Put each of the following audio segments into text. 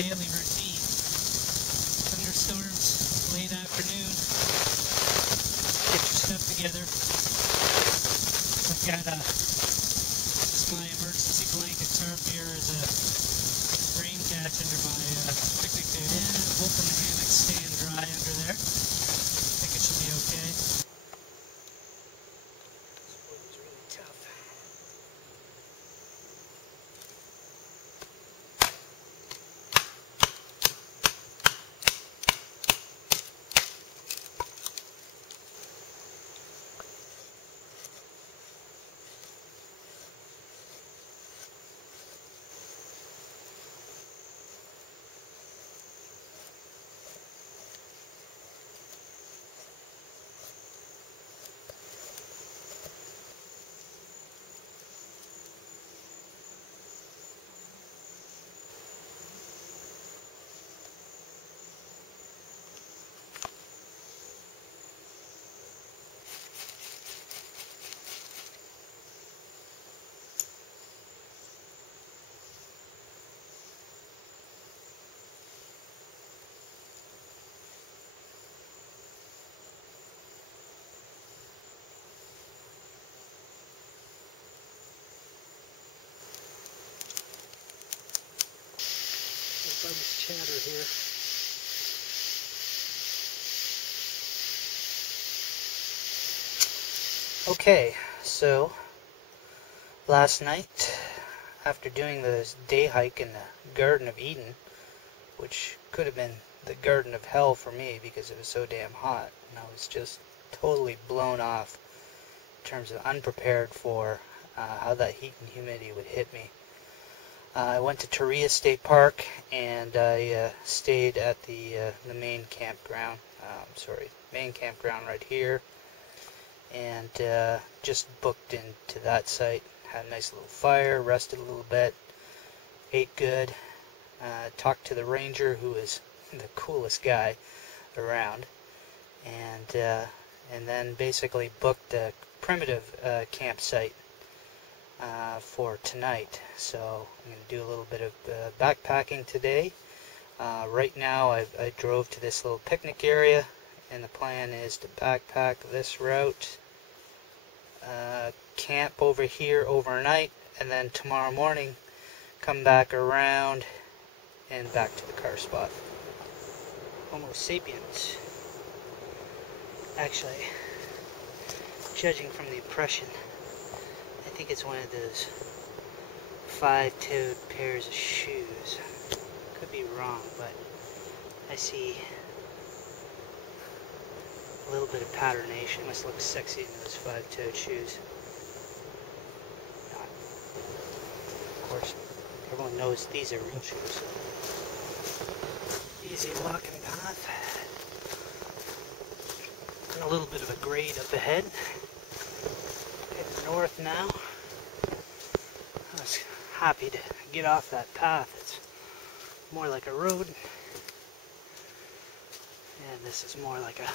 daily routine. Thunderstorms, late afternoon. Get your stuff together. I've got just my emergency blanket tarp here as a rain catch under my picnic table. And I'm hoping the hammock's staying dry under there. I think it should be okay. This wood is really tough. Bugs chatter here. Okay, so last night, after doing this day hike in the Garden of Eden, which could have been the Garden of Hell for me because it was so damn hot, and I was just totally blown off in terms of unprepared for how that heat and humidity would hit me. I went to Torreya State Park and I stayed at the main campground. Main campground right here, and just booked into that site. Had a nice little fire, rested a little bit, ate good, talked to the ranger, who is the coolest guy around, and then basically booked a primitive campsite for tonight. So I'm going to do a little bit of backpacking today. Right now I drove to this little picnic area, and the plan is to backpack this route, camp over here overnight, and then tomorrow morning come back around and back to the car spot. Homo sapiens. Actually, judging from the impression, I think it's one of those 5-toed pairs of shoes. Could be wrong, but I see a little bit of patternation. Must look sexy in those 5-toed shoes. Not. Of course, everyone knows these are real shoes. Easy walking path. And a little bit of a grade up ahead. Heading north now. I was happy to get off that path. It's more like a road. And this is more like the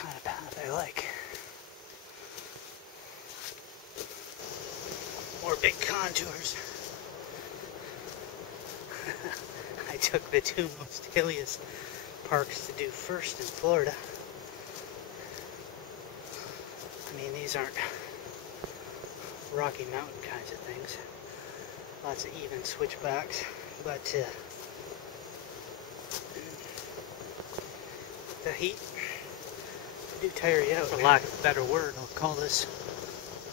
kind of path I like. More big contours. I took the two most hilliest parks to do first in Florida. I mean, these aren't Rocky Mountain kinds of things. Lots of even switchbacks, but the heat do tire you out. For lack of a better word, I'll call this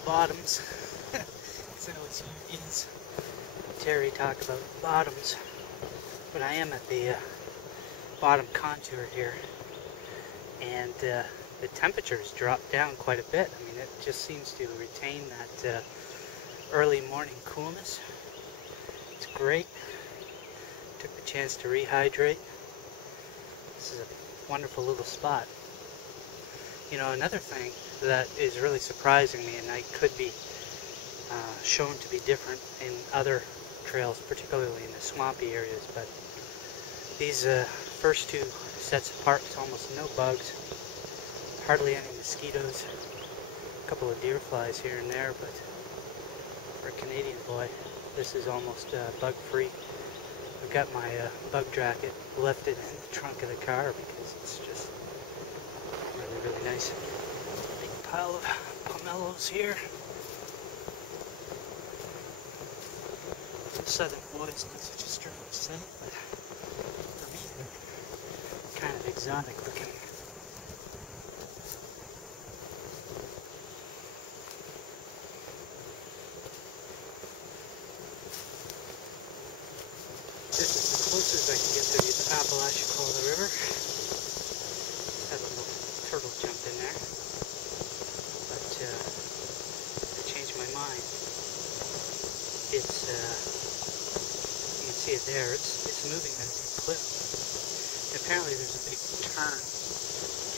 bottoms. So it's is. Terry talked about bottoms, but I am at the bottom contour here, and the temperatures dropped down quite a bit. I mean, it just seems to retain that early morning coolness. It's great. Took the chance to rehydrate. This is a wonderful little spot. You know, another thing that is really surprising me, and I could be shown to be different in other trails, particularly in the swampy areas, but these first two sets of parks, almost no bugs, hardly any mosquitoes, a couple of deer flies here and there, but for a Canadian boy, this is almost bug-free. I've got my bug jacket lifted in the trunk of the car because it's just really, really nice. Big pile of pomelos here. Southern boys, not such a strange sight, but for me they're kind of exotic looking. This is the closest I can get to the Apalachicola River. Had a little turtle jump in there, but I changed my mind. It's you can see it there. It's moving at a big clip. Apparently, there's a big turn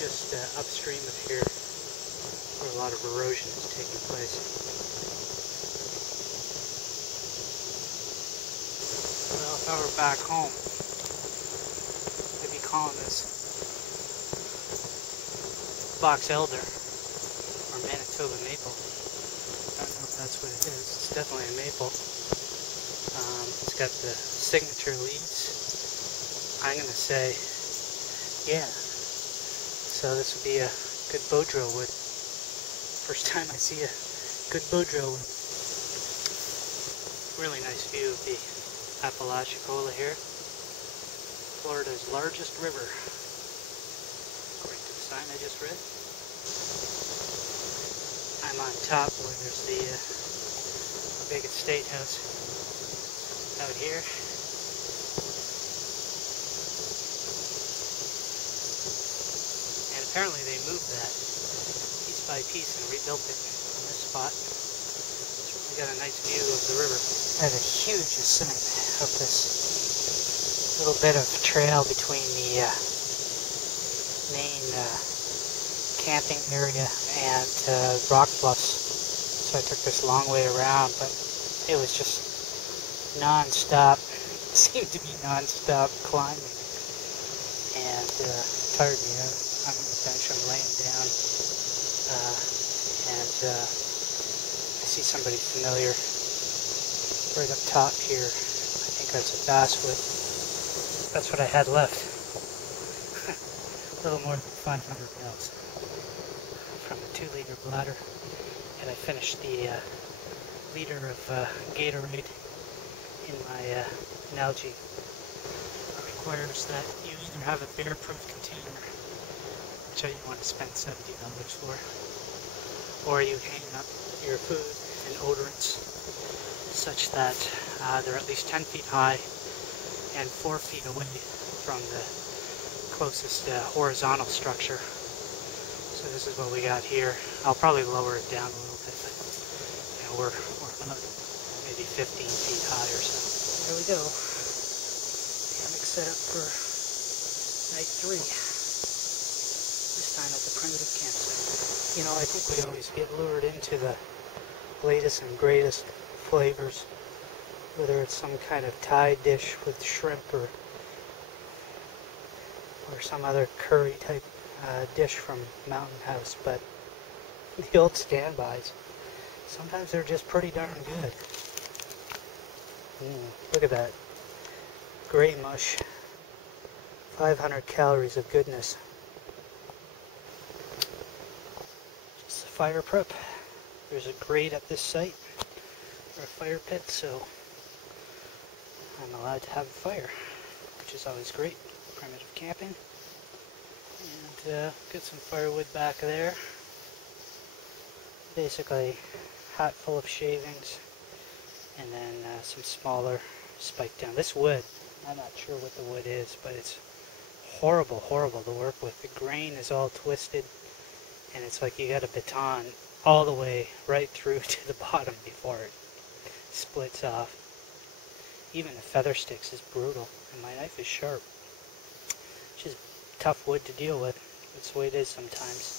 just upstream of here, where a lot of erosion is taking place. Well, if I were back home, I'd be calling this box elder or Manitoba maple. I don't know if that's what it is. It's definitely a maple. It's got the signature leaves. I'm gonna say, yeah. So this would be a good bow drill wood. First time I see a good bow drill wood. Really nice view of the Apalachicola here, Florida's largest river, according to the sign I just read. I'm on top where there's the big estate house out here. And apparently they moved that piece by piece and rebuilt it on this spot. We got a nice view of the river. I have a huge ascent up this little bit of trail between the main camping area and rock bluffs. So I took this long way around, but it was just non-stop. It seemed to be non-stop climbing, and tired me out. I'm on the bench. I'm laying down, and I see somebody familiar right up top here. I think that's a basswood. That's what I had left. A little more than 500 mils from a 2-liter bladder. And I finished the liter of Gatorade in my Nalgene. It requires that you either have a bear-proof container, which I didn't want to spend $70 for, or you hang up your food and odorants such that they're at least 10 feet high and 4 feet away from the closest horizontal structure. So this is what we got here. I'll probably lower it down a little bit, but you know, we're about maybe 15 feet high or so. There we go. Hammock set up for night 3. This time at the primitive campsite. You know, I think we always get lured into the latest and greatest flavors, whether it's some kind of Thai dish with shrimp or some other curry type dish from Mountain House, but the old standbys, sometimes they're just pretty darn good. Look at that. Gray mush. 500 calories of goodness. Just a fire prep. There's a grate at this site, or a fire pit, so I'm allowed to have a fire, which is always great. Primitive camping. And get some firewood back there. Basically, hat full of shavings, and then some smaller spiked down. This wood, I'm not sure what the wood is, but it's horrible to work with. The grain is all twisted, and it's like you got a baton all the way right through to the bottom before it splits off. Even the feather sticks is brutal, and my knife is sharp. Which is tough wood to deal with. That's the way it is sometimes.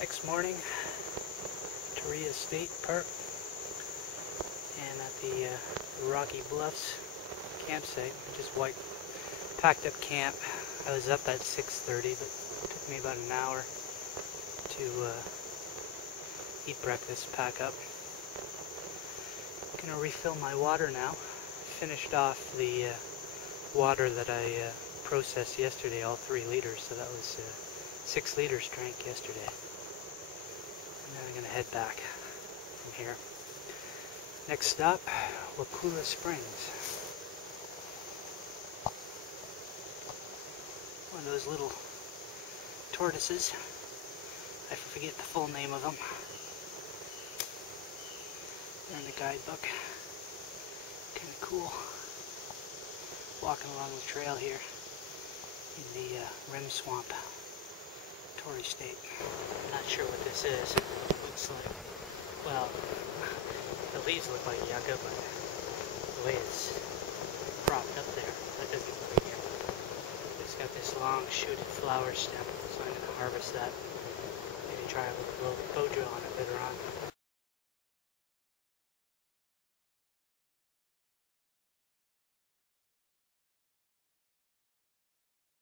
Next morning, Torreya State Park, and at the Rocky Bluffs campsite, which is white, packed up camp. I was up at 6:30, but it took me about an hour to eat breakfast, pack up. Gonna refill my water now. Finished off the water that I processed yesterday, all 3 liters, so that was 6 liters drank yesterday. And then I'm gonna head back from here. Next stop, Wakula Springs. One of those little tortoises. I forget the full name of them. They're in the guidebook. Kind of cool. Walking along the trail here in the Rim Swamp, Torrey State. I'm not sure what this is. It looks like, well, the leaves look like yucca, but the way it's propped up there, that doesn't look like yucca. It's got this long shooted flower stem, so I'm going to harvest that. Maybe try a little bow drill on it later on.